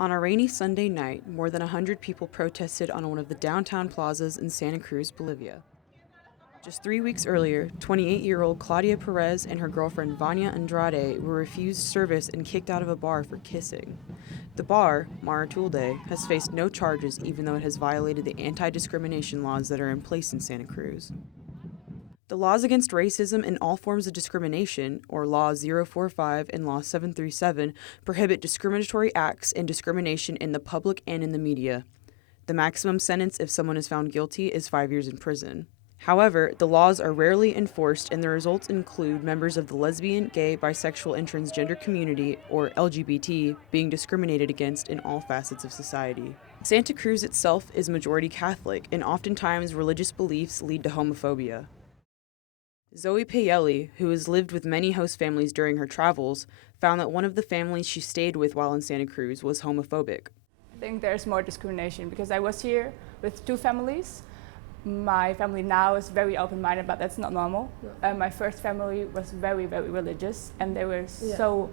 On a rainy Sunday night, more than 100 people protested on one of the downtown plazas in Santa Cruz, Bolivia. Just 3 weeks earlier, 28-year-old Claudia Perez and her girlfriend Vania Andrade were refused service and kicked out of a bar for kissing. The bar, Maratulde, has faced no charges even though it has violated the anti-discrimination laws that are in place in Santa Cruz. The laws against racism and all forms of discrimination, or Law 045 and Law 737, prohibit discriminatory acts and discrimination in the public and in the media. The maximum sentence if someone is found guilty is 5 years in prison. However, the laws are rarely enforced, and the results include members of the lesbian, gay, bisexual, and transgender community, or LGBT, being discriminated against in all facets of society. Santa Cruz itself is majority Catholic, and oftentimes religious beliefs lead to homophobia. Zoe Payeli, who has lived with many host families during her travels, found that one of the families she stayed with while in Santa Cruz was homophobic. I think there's more discrimination because I was here with two families. My family now is very open-minded, but that's not normal. My first family was very, very religious, and they were so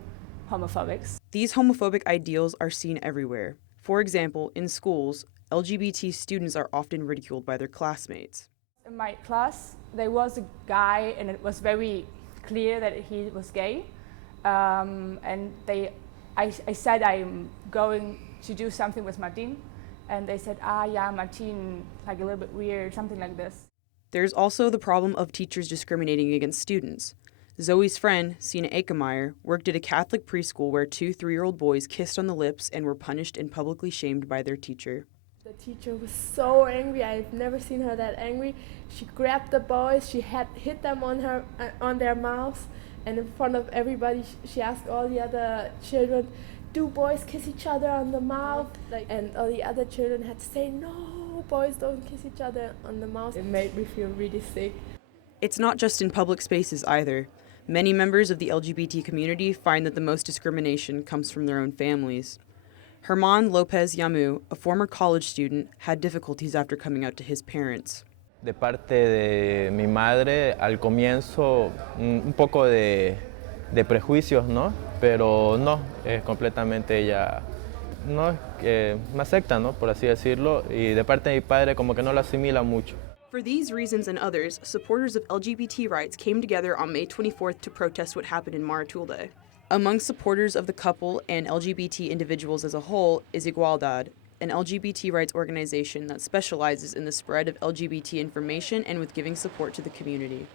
homophobic. These homophobic ideals are seen everywhere. For example, in schools, LGBT students are often ridiculed by their classmates. In my class, there was a guy, and it was very clear that he was gay. And I said I'm going to do something with Martin, and they said, yeah, Martin, like a little bit weird, something like this. There's also the problem of teachers discriminating against students. Zoe's friend, Sina Akemeyer, worked at a Catholic preschool where 2 3-year-old boys kissed on the lips and were punished and publicly shamed by their teacher. The teacher was so angry. I've never seen her that angry. She grabbed the boys, she had hit them on their mouths, and in front of everybody she asked all the other children, do boys kiss each other on the mouth? And all the other children had to say, no, boys don't kiss each other on the mouth. It made me feel really sick. It's not just in public spaces either. Many members of the LGBT community find that the most discrimination comes from their own families. Herman Lopez Yamu, a former college student, had difficulties after coming out to his parents. De parte de mi madre, al comienzo, un poco de prejuicios, ¿no? Pero no, completamente ella no me acepta, ¿no? Por así decirlo, y de parte de mi padre como que no lo asimila mucho. For these reasons and others, supporters of LGBT rights came together on May 24th to protest what happened in Maratulde. Among supporters of the couple and LGBT individuals as a whole is Igualdad, an LGBT rights organization that specializes in the spread of LGBT information and with giving support to the community.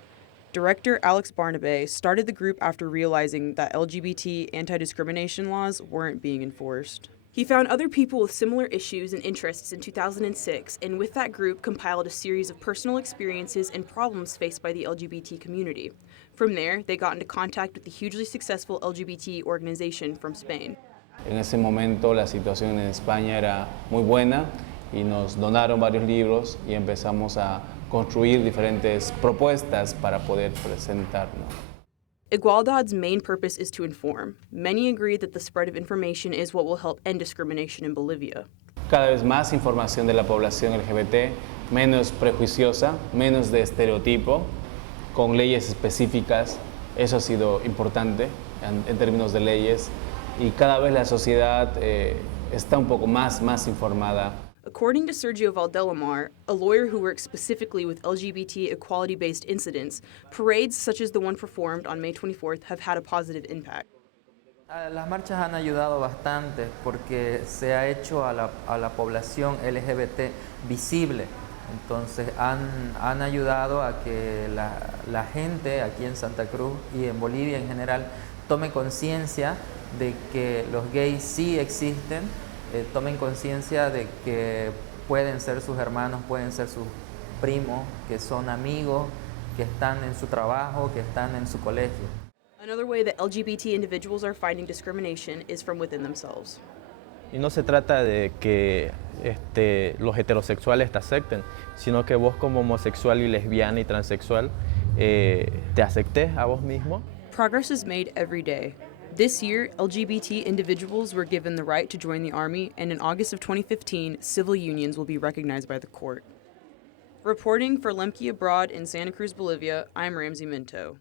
Director Alex Barnabe started the group after realizing that LGBT anti-discrimination laws weren't being enforced. He found other people with similar issues and interests in 2006, and with that group compiled a series of personal experiences and problems faced by the LGBT community. From there, they got into contact with the hugely successful LGBT organization from Spain. En ese momento la situación en España era muy buena y nos donaron varios libros y empezamos a construir diferentes propuestas para poder presentarnos. Igualdad's main purpose is to inform. Many agree that the spread of information is what will help end discrimination in Bolivia. Cada vez más información de la población LGBT, menos prejuiciosa, menos de estereotipo, con leyes específicas. Eso ha sido importante en términos de leyes y cada vez la sociedad está un poco más informada. According to Sergio Valdelamar, a lawyer who works specifically with LGBT equality-based incidents, parades such as the one performed on May 24th have had a positive impact. Las marchas han ayudado bastante porque se ha hecho a la población LGBT visible. Entonces han ayudado a que la gente aquí en Santa Cruz y en Bolivia en general tome conciencia de que los gays sí existen, tomen conciencia de que pueden ser sus hermanos, pueden ser sus primos, que son amigos, que están en su trabajo, que están en su colegio. Another way that LGBT individuals are finding discrimination is from within themselves. Y no se trata de que los heterosexuales te acepten, sino que vos como homosexual y lesbiana y transexual te aceptes a vos mismo. Progress is made every day. This year, LGBT individuals were given the right to join the Army, and in August of 2015, civil unions will be recognized by the court. Reporting for Lemke Abroad in Santa Cruz, Bolivia, I'm Ramsey Minto.